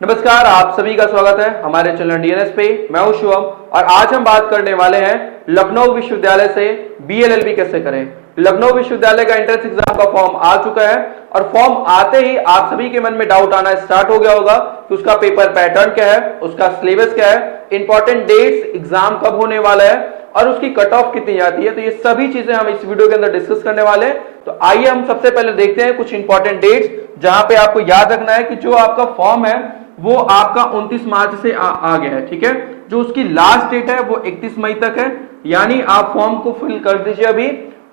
नमस्कार, आप सभी का स्वागत है हमारे चैनल डीएनएस पे। मैं हूं शुभम और आज हम बात करने वाले हैं लखनऊ विश्वविद्यालय से बीएलएलबी कैसे करें। लखनऊ विश्वविद्यालय का एंट्रेंस एग्जाम का फॉर्म आ चुका है और फॉर्म आते ही आप सभी के मन में डाउट आना स्टार्ट हो गया होगा कि उसका पेपर पैटर्न क्या है, उसका सिलेबस क्या है, इंपॉर्टेंट डेट्स, एग्जाम कब होने वाला है और उसकी कट ऑफ कितनी जाती है। तो ये सभी चीजें हम इस वीडियो के अंदर डिस्कस करने वाले हैं। तो आइए हम सबसे पहले देखते हैं कुछ इंपॉर्टेंट डेट्स जहां पे आपको याद रखना है कि जो आपका फॉर्म है वो आपका 29 मार्च से आ गया है। ठीक है, जो उसकी लास्ट डेट है वो 31 मई तक है, यानी आप फॉर्म को फिल कर दीजिए अभी।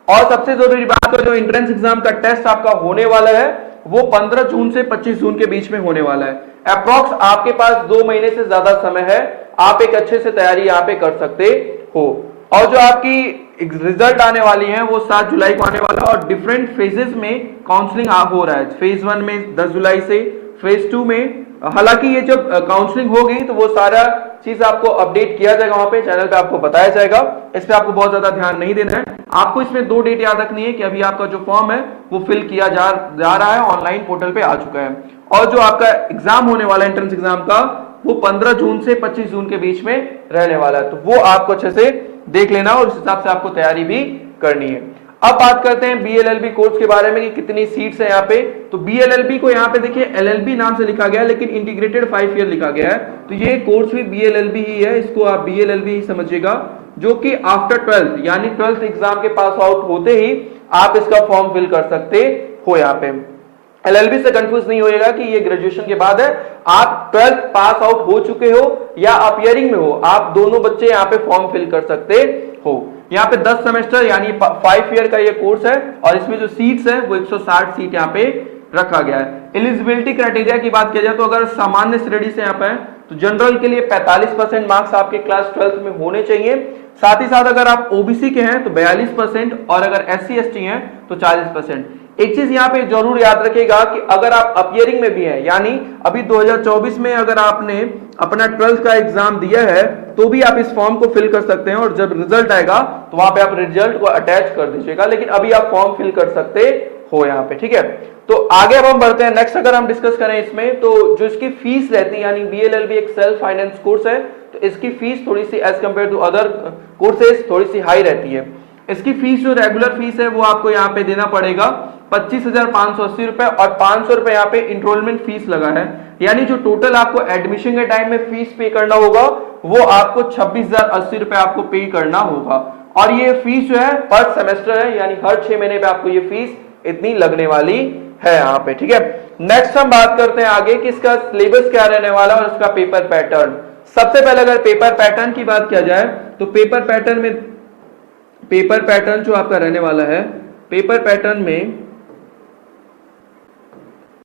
और सबसे जरूरी बात है, जो एंट्रेंस एग्जाम का टेस्ट आपका होने वाला है वो 15 जून से 25 जून के बीच में होने वाला है। अप्रॉक्स आपके पास 2 महीने से ज्यादा समय है, आप एक अच्छे से तैयारी यहाँ पे कर सकते हो। और जो आपकी रिजल्ट आने वाली है वो 7 जुलाई को आने वाला है और डिफरेंट फेजेस में काउंसलिंग हो रहा है। फेज 1 में 10 जुलाई से, फेज 2 में, हालांकि ये जब काउंसलिंग होगी तो वो सारा चीज आपको अपडेट किया जाएगा, वहां पे चैनल पे आपको बताया जाएगा। इस पे आपको बहुत ज्यादा ध्यान नहीं देना है। आपको इसमें 2 डेट याद रखनी है कि अभी आपका जो फॉर्म है वो फिल किया जा रहा है, ऑनलाइन पोर्टल पे आ चुका है। और जो आपका एग्जाम होने वाला है एंट्रेंस एग्जाम का वो 15 जून से 25 जून के बीच में रहने वाला है। तो वो आपको अच्छे से देख लेना और उस हिसाब से आपको तैयारी भी करनी है। अब बात करते हैं बीएलएलबी कोर्स के बारे में कि कितनी सीट्स है यहाँ पे। तो बीएलएलबी को यहाँ पे देखिए एलएलबी नाम से लिखा गया है, लेकिन इंटीग्रेटेड 5 ईयर लिखा गया है। तो ये कोर्स भी बीएलएलबी ही है, इसको आप बीएलएलबी ही समझिएगा, जो कि आफ्टर 12th यानी 12th एग्जाम के पास आउट होते ही आप इसका फॉर्म फिल कर सकते हो। यहाँ पे एलएलबी से कंफ्यूज नहीं होएगा कि ये ग्रेजुएशन के बाद है। आप 12th पास आउट हो चुके हो या अपियरिंग में हो, आप दोनों बच्चे यहाँ पे फॉर्म फिल कर सकते हो। यहाँ पे 10 सेमेस्टर यानी 5 ईयर का ये कोर्स है और इसमें जो सीट्स है वो 160 सीट यहाँ पे रखा गया है। एलिजिबिलिटी क्राइटेरिया की बात किया जाए तो अगर सामान्य श्रेणी से यहाँ पे तो जनरल के लिए 45% मार्क्स आपके क्लास 12th में होने चाहिए। साथ ही साथ अगर आप ओबीसी के हैं तो 42% और अगर SC ST हैं तो 40%। एक चीज यहाँ पे जरूर याद रखिएगा कि अगर आप अपियरिंग में भी हैं, यानी अभी 2024 में अगर आपने अपना 12th का एग्जाम दिया है तो भी आप इस फॉर्म को फिल कर सकते हैं और जब रिजल्ट आएगा तो वहां पे आप रिजल्ट को अटैच कर दीजिएगा, लेकिन अभी आप फॉर्म फिल कर सकते हो यहाँ पे। ठीक है, तो आगे अब हम बढ़ते हैं। नेक्स्ट अगर हम डिस्कस करें इसमें तो जो इसकी फीस रहती है, यानी बीएलएलबी एक सेल्फ फाइनेंस कोर्स है, तो इसकी फीस थोड़ी सी as compare to other courses थोड़ी सी हाई रहती है। इसकी फीस जो रेगुलर फीस है वो आपको यहाँ पे देना पड़ेगा 25,580 रुपए और 500 रुपए यहाँ पे इंरोलमेंट फीस लगा है, यानी जो टोटल आपको एडमिशन के टाइम में फीस पे करना होगा वो आपको 26,080 रुपए आपको पे करना होगा। और ये फीस जो है पर सेमेस्टर है, यानी हर 6 महीने पे आपको ये फीस इतनी लगने वाली है यहाँ पे। ठीक है, नेक्स्ट हम बात करते हैं आगे कि इसका सिलेबस क्या रहने वाला है और इसका पेपर पैटर्न। सबसे पहले अगर पेपर पैटर्न की बात किया जाए तो पेपर पैटर्न जो आपका रहने वाला है, पेपर पैटर्न में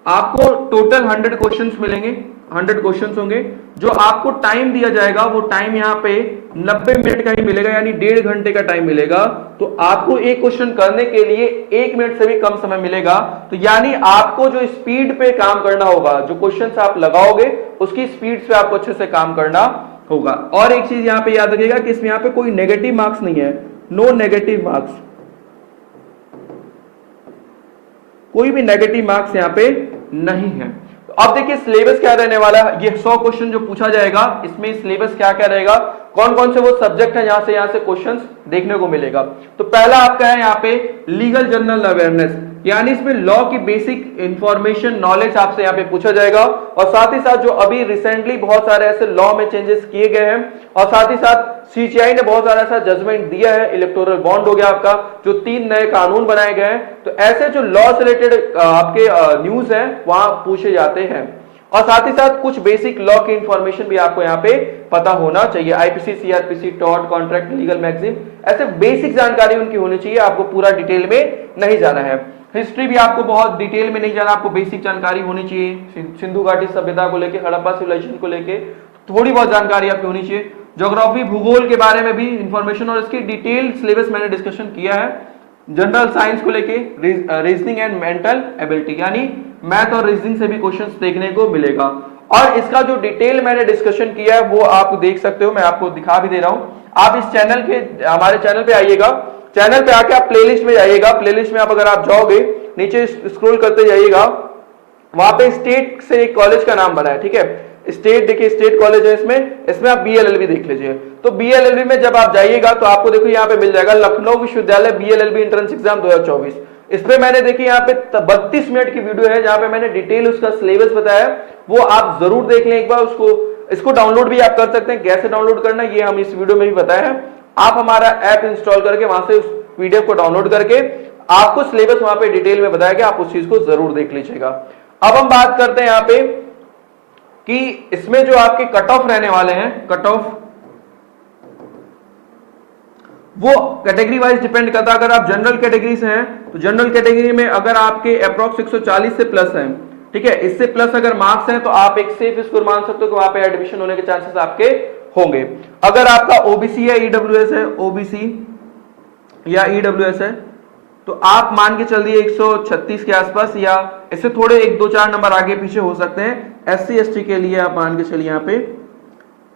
आपको टोटल 100 क्वेश्चंस मिलेंगे, 100 क्वेश्चंस होंगे। जो आपको टाइम दिया जाएगा वो टाइम यहाँ पे 90 मिनट का ही मिलेगा, यानी 1.5 घंटे का टाइम मिलेगा। तो आपको एक क्वेश्चन करने के लिए 1 मिनट से भी कम समय मिलेगा। तो यानी आपको जो स्पीड पे काम करना होगा, जो क्वेश्चंस आप लगाओगे उसकी स्पीड पे आपको अच्छे से काम करना होगा। और एक चीज यहाँ पे याद रखिएगा कि इसमें यहाँ पे कोई नेगेटिव मार्क्स नहीं है, नो नेगेटिव मार्क्स, कोई भी नेगेटिव मार्क्स यहाँ पे नहीं है। तो अब देखिए सिलेबस क्या रहने वाला है। ये 100 क्वेश्चन जो पूछा जाएगा इसमें सिलेबस क्या क्या रहेगा, कौन कौन से वो सब्जेक्ट है जहां से क्वेश्चंस देखने को मिलेगा। तो पहला आपका है यहाँ पे लीगल जनरल अवेयरनेस, यानी इसमें लॉ की बेसिक इंफॉर्मेशन नॉलेज आपसे यहाँ पे पूछा जाएगा। और साथ ही साथ जो अभी रिसेंटली बहुत सारे ऐसे लॉ में चेंजेस किए गए हैं और साथ ही साथ सीजीआई ने बहुत सारा ऐसा जजमेंट दिया है, इलेक्टोरल बॉन्ड हो गया आपका, जो 3 नए कानून बनाए गए हैं। तो ऐसे जो लॉ से रिलेटेड आपके न्यूज है वहां पूछे जाते हैं। और साथ ही साथ कुछ बेसिक लॉ की इंफॉर्मेशन भी आपको यहाँ पे पता होना चाहिए, IPC, CrPC, tort, contract, legal magazine, ऐसे बेसिक जानकारी उनकी होनी चाहिए। आपको पूरा डिटेल में नहीं जाना है। हिस्ट्री भी आपको बहुत डिटेल में नहीं जाना, आपको बेसिक जानकारी होनी चाहिए। सिंधु घाटी सभ्यता को लेके, हड़प्पा सिविलाइजेशन को लेके थोड़ी बहुत जानकारी आपकी होनी चाहिए। ज्योग्राफी, भूगोल के बारे में भी इंफॉर्मेशन और इसकी डिटेल सिलेबस मैंने डिस्कशन किया है। जनरल साइंस को लेके रीजनिंग एंड मेंटल एबिलिटी, यानी मैथ और रीजनिंग से भी क्वेश्चंस देखने को मिलेगा। और इसका जो डिटेल मैंने डिस्कशन किया है वो आप देख सकते हो, मैं आपको दिखा भी दे रहा हूं। आप इस चैनल के, हमारे चैनल पे आइएगा, चैनल पे आके आप प्लेलिस्ट में जाइएगा। प्लेलिस्ट में आप अगर आप जाओगे नीचे स्क्रॉल करते जाइएगा, वहां पे स्टेट से एक कॉलेज का नाम बना है, ठीक है। स्टेट देखिए, स्टेट कॉलेज है इसमें आप BLLB देख लीजिए। तो BLLB में जब आप जाइएगा तो आपको देखो यहाँ पे मिल जाएगा लखनऊ विश्वविद्यालय BLLB एंट्रेंस एग्जाम 2024। इस पे मैंने देखिए यहाँ पे 32 मिनट की वीडियो है जहां पे मैंने डिटेल उसका सिलेबस बताया, वो आप जरूर देख लें एक बार। इसको डाउनलोड भी आप कर सकते हैं, कैसे डाउनलोड करना ये हम इस वीडियो में भी बताया है। आप हमारा ऐप इंस्टॉल करके वहां से उस पीडीएफ को डाउनलोड करके आपको सिलेबस वहां पे डिटेल में बताया गया, आप उस चीज को जरूर देख लीजिएगा। अब हम बात करते हैं यहाँ पे कि इसमें जो आपके कट ऑफ रहने वाले हैं, कट ऑफ वो कैटेगरी वाइज डिपेंड करता है। अगर आप जनरल कैटेगरी से हैं तो जनरल कैटेगरी में अगर आपके अप्रॉक्स 140 से प्लस हैं, ठीक है, इससे प्लस अगर मार्क्स हैं तो आप एक सेफ स्कोर मान सकते हो कि वहां पे एडमिशन होने के चांसेस आपके होंगे। अगर आपका ओबीसी या ईडब्ल्यूएस है, ओबीसी या ईडब्ल्यूएस है तो आप मान के चल दिए 136 के आसपास, या इससे थोड़े 1-2-4 नंबर आगे पीछे हो सकते हैं। एससी एसटी के लिए आप मान के चलिए यहाँ पे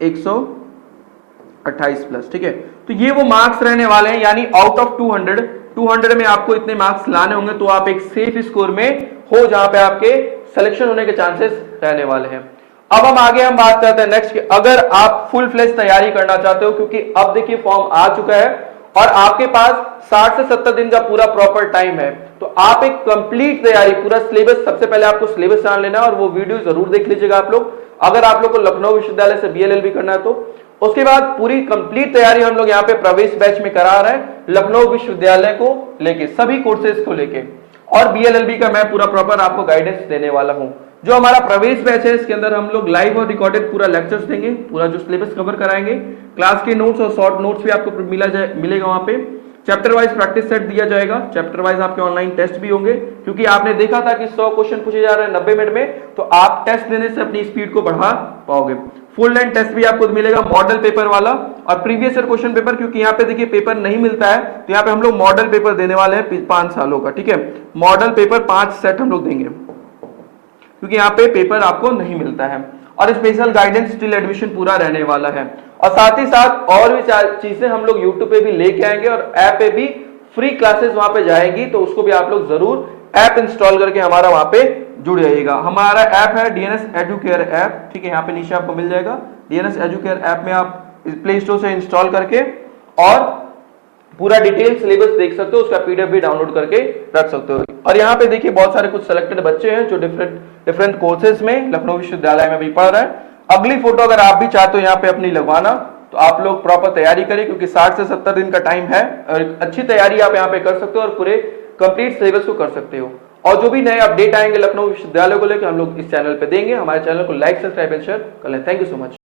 128 प्लस, ठीक है। तो ये वो मार्क्स रहने वाले हैं, यानी आउट ऑफ 200 में आपको इतने मार्क्स लाने होंगे तो आप एक सेफ स्कोर में हो जहां पे आपके सिलेक्शन होने के चांसेस रहने वाले हैं। अब हम बात करते हैं नेक्स्ट, अगर आप फुल फ्लेज तैयारी करना चाहते हो, क्योंकि अब देखिए फॉर्म आ चुका है और आपके पास 60 से 70 दिन का पूरा प्रॉपर टाइम है, तो आप एक कंप्लीट तैयारी, पूरा सिलेबस, सबसे पहले आपको सिलेबस जान लेना है और वो वीडियो जरूर देख लीजिएगा आप लोग, अगर आप लोग को लखनऊ विश्वविद्यालय से BLLB करना है तो। उसके बाद पूरी कंप्लीट तैयारी हम लोग यहाँ पे प्रवेश बैच में करा रहे हैं, लखनऊ विश्वविद्यालय को लेके, सभी कोर्सेज को लेके, और BLLB का मैं पूरा प्रॉपर आपको गाइडेंस देने वाला हूं। जो हमारा प्रवेश बैच है इसके अंदर हम लोग लाइव और रिकॉर्डेड पूरा लेक्चर्स देंगे, पूरा जो सिलेबस कवर कराएंगे, क्लास के नोट्स और शॉर्ट नोट्स भी आपको मिलेगा वहां पे। चैप्टर वाइज प्रैक्टिस सेट दिया जाएगा, चैप्टर वाइज आपके ऑनलाइन टेस्ट भी होंगे, क्योंकि आपने देखा था कि 100 क्वेश्चन पूछे जा रहे हैं 90 मिनट में, तो आप टेस्ट देने से अपनी स्पीड को बढ़ा पाओगे। फुल लेंथ टेस्ट भी आपको मिलेगा, मॉडल पेपर वाला और प्रीवियस ईयर क्वेश्चन पेपर, क्योंकि यहाँ पे देखिए पेपर नहीं मिलता है तो यहाँ पे हम लोग मॉडल पेपर देने वाले हैं 5 सालों का, ठीक है। मॉडल पेपर 5 सेट हम लोग देंगे, क्योंकि यहाँ पे पेपर आपको नहीं मिलता है, और स्पेशल गाइडेंस स्टिल एडमिशन पूरा रहने वाला है। और साथ ही साथ और भी चीजें हम लोग यूट्यूब पे भी लेके आएंगे और ऐप पे भी फ्री क्लासेस वहां पे जाएगी, तो उसको भी आप लोग जरूर ऐप इंस्टॉल करके हमारा वहां पे जुड़ जाइएगा। हमारा ऐप है DNS एजुकेयर ऐप, ठीक है, यहाँ पे नीचे आपको मिल जाएगा। DNS एजुकेयर ऐप में आप प्ले स्टोर से इंस्टॉल करके और पूरा डिटेल सिलेबस देख सकते हो, उसका PDF भी डाउनलोड करके रख सकते हो। और यहाँ पे देखिए बहुत सारे कुछ सिलेक्टेड बच्चे हैं जो डिफरेंट कोर्सेज में लखनऊ विश्वविद्यालय में भी पढ़ रहे हैं। अगली फोटो अगर आप भी चाहते हो यहाँ पे अपनी लगवाना, तो आप लोग प्रॉपर तैयारी करें, क्योंकि 60 से 70 दिन का टाइम है और अच्छी तैयारी आप यहाँ पे कर सकते हो और पूरे कंप्लीट सिलेबस को कर सकते हो। और जो भी नए अपडेट आएंगे लखनऊ विश्वविद्यालय को लेकर हम लोग इस चैनल पे देंगे। हमारे चैनल को लाइक, सब्सक्राइब एंड शेयर कर लें। Thank you so much.